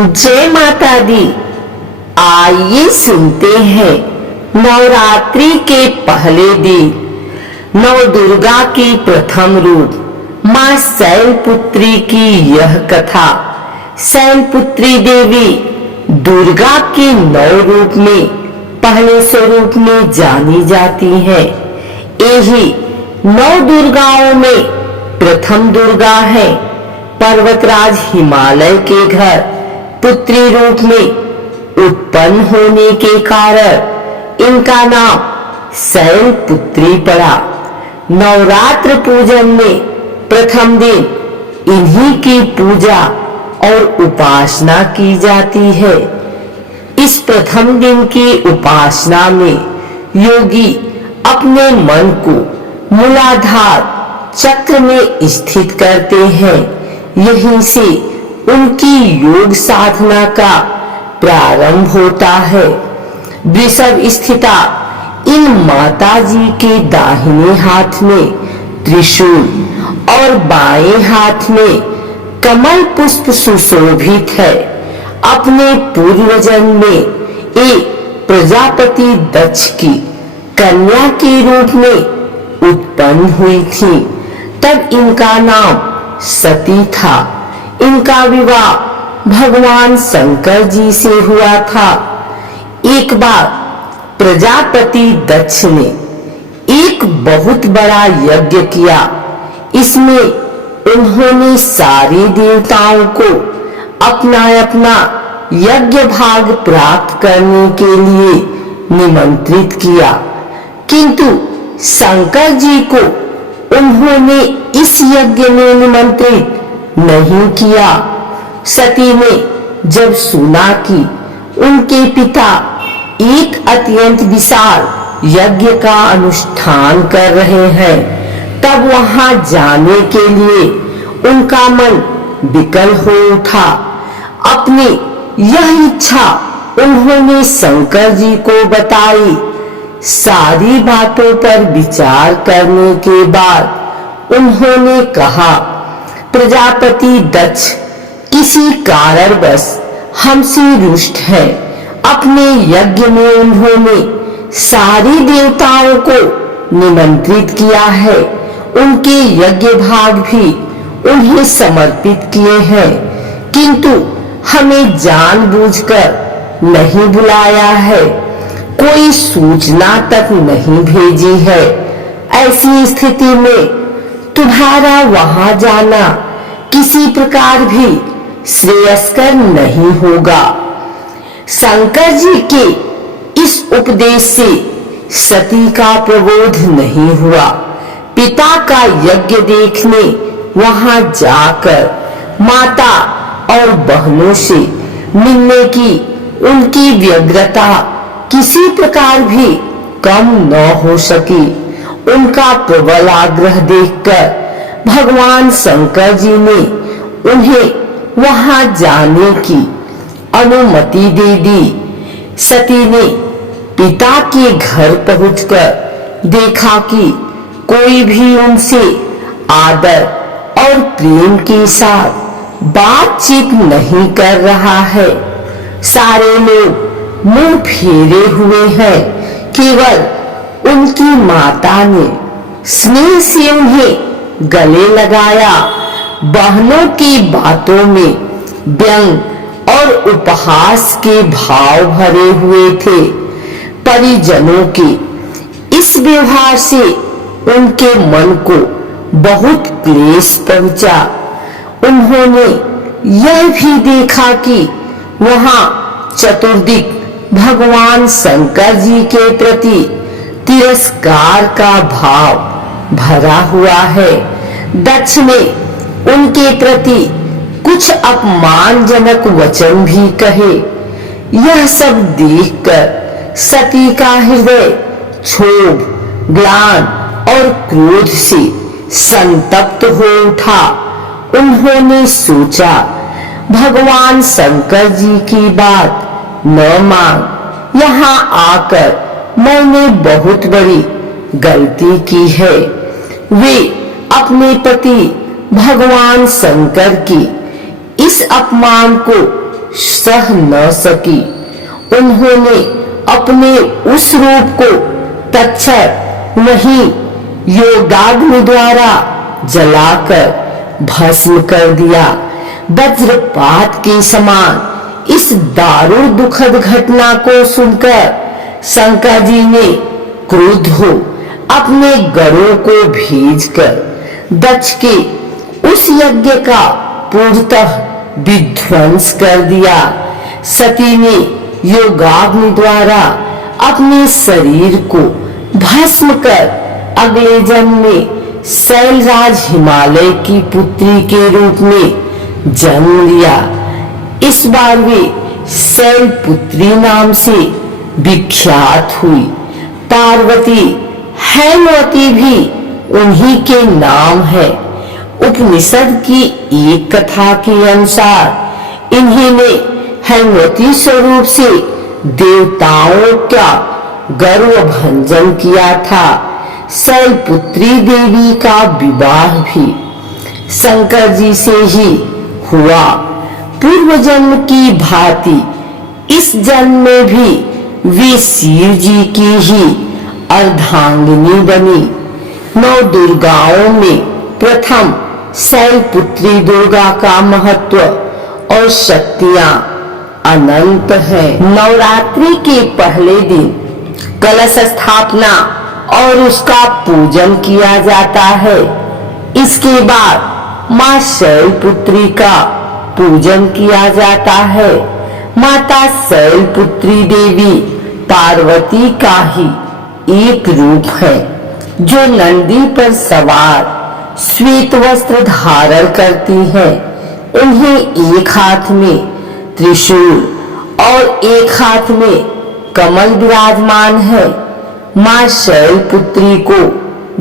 जय माता दी। आइए सुनते हैं नवरात्रि के पहले दिन नव दुर्गा की प्रथम रूप मां शैलपुत्री की यह कथा। शैलपुत्री देवी दुर्गा के नौ रूप में पहले स्वरूप में जानी जाती है। यही नौ दुर्गाओं में प्रथम दुर्गा है। पर्वतराज हिमालय के घर पुत्री रूप में उत्पन्न होने के कारण इनका नाम शैलपुत्री पड़ा। नवरात्र पूजन में प्रथम दिन इन्हीं की पूजा और उपासना की जाती है। इस प्रथम दिन की उपासना में योगी अपने मन को मूलाधार चक्र में स्थित करते हैं। यहीं से उनकी योग साधना का प्रारंभ होता है। वृषभ स्थिता इन माता जी के दाहिने हाथ में त्रिशूल और बाएं हाथ में कमल पुष्प सुशोभित है। अपने पूर्व जन्म में एक प्रजापति दक्ष की कन्या के रूप में उत्पन्न हुई थी। तब इनका नाम सती था। इनका विवाह भगवान शंकर जी से हुआ था। एक बार प्रजापति दक्ष ने एक बहुत बड़ा यज्ञ किया। इसमें उन्होंने सारे देवताओं को अपना अपना यज्ञ भाग प्राप्त करने के लिए निमंत्रित किया, किंतु शंकर जी को उन्होंने इस यज्ञ में निमंत्रित नहीं किया। सती ने जब सुना कि उनके पिता एक अत्यंत विशाल यज्ञ का अनुष्ठान कर रहे हैं, तब वहां जाने के लिए उनका मन विकल हो उठा। अपनी यह इच्छा उन्होंने शंकर जी को बताई। सारी बातों पर विचार करने के बाद उन्होंने कहा, प्रजापति दक्ष किसी कारणवश हमसे रुष्ट है। अपने यज्ञ में उन्होंने सारी देवताओं को निमंत्रित किया है। उनके यज्ञ भाग भी उन्हें समर्पित किए हैं, किंतु हमें जानबूझकर नहीं बुलाया है। कोई सूचना तक नहीं भेजी है। ऐसी स्थिति में तुम्हारा वहां जाना किसी प्रकार भी श्रेयस्कर नहीं होगा। शंकर जी के इस उपदेश से सती का प्रबोध नहीं हुआ। पिता का यज्ञ देखने वहां जाकर माता और बहनों से मिलने की उनकी व्यग्रता किसी प्रकार भी कम न हो सकी। उनका प्रबल आग्रह देखकर भगवान शंकर जी ने उन्हें वहां जाने की अनुमति दे दी। सती ने पिता के घर पहुंचकर देखा कि कोई भी उनसे आदर और प्रेम के साथ बातचीत नहीं कर रहा है। सारे लोग मुंह फेरे हुए हैं। केवल उनकी माता ने स्नेह से उन्हें गले लगाया। बहनों की बातों में व्यंग और उपहास के भाव भरे हुए थे। परिजनों के इस व्यवहार से उनके मन को बहुत क्लेश पहुंचा। उन्होंने यह भी देखा कि वहां चतुर्दिक भगवान शंकर जी के प्रति तिरस्कार का भाव भरा हुआ है। दक्ष ने उनके प्रति कुछ अपमानजनक वचन भी कहे। यह सब देखकर सती का हृदय क्षोभ, ग्लानि और क्रोध से संतप्त हो उठा। उन्होंने सोचा, भगवान शंकर जी की बात न मान, यहाँ आकर मैंने बहुत बड़ी गलती की है। वे अपने पति भगवान शंकर की इस अपमान को सह न सकी। उन्होंने अपने उस रूप को तक्षक वहीं योगाग्नि द्वारा जलाकर भस्म कर दिया। वज्रपात के समान इस दारुण दुखद घटना को सुनकर शंकर जी ने क्रुद्ध हो अपने गरों को भेजकर दक्ष के उस यज्ञ का पूर्णतः विध्वंस कर दिया। सती ने योगाग्नि द्वारा अपने शरीर को भस्म कर अगले जन्म में शैलराज हिमालय की पुत्री के रूप में जन्म लिया। इस बार वे शैलपुत्री नाम से विख्यात हुई। पार्वती हैमवती भी उन्हीं के नाम है। उपनिषद की एक कथा के अनुसार इन्हीं हैमवती स्वरूप से देवताओं का गर्व भंजन किया था। शैलपुत्री देवी का विवाह भी शंकर जी से ही हुआ। पूर्व जन्म की भांति इस जन्म में भी वे शिव जी की ही अर्धांगिनी बनी। 9 दुर्गाओं में प्रथम शैलपुत्री दुर्गा का महत्व और शक्तियां अनंत है। नवरात्रि के पहले दिन कलश स्थापना और उसका पूजन किया जाता है। इसके बाद मां शैलपुत्री का पूजन किया जाता है। माता शैलपुत्री देवी पार्वती का ही एक रूप है जो नंदी पर सवार श्वेत वस्त्र धारण करती है। उन्हें एक हाथ में त्रिशूल और एक हाथ में कमल विराजमान है। मां शैलपुत्री को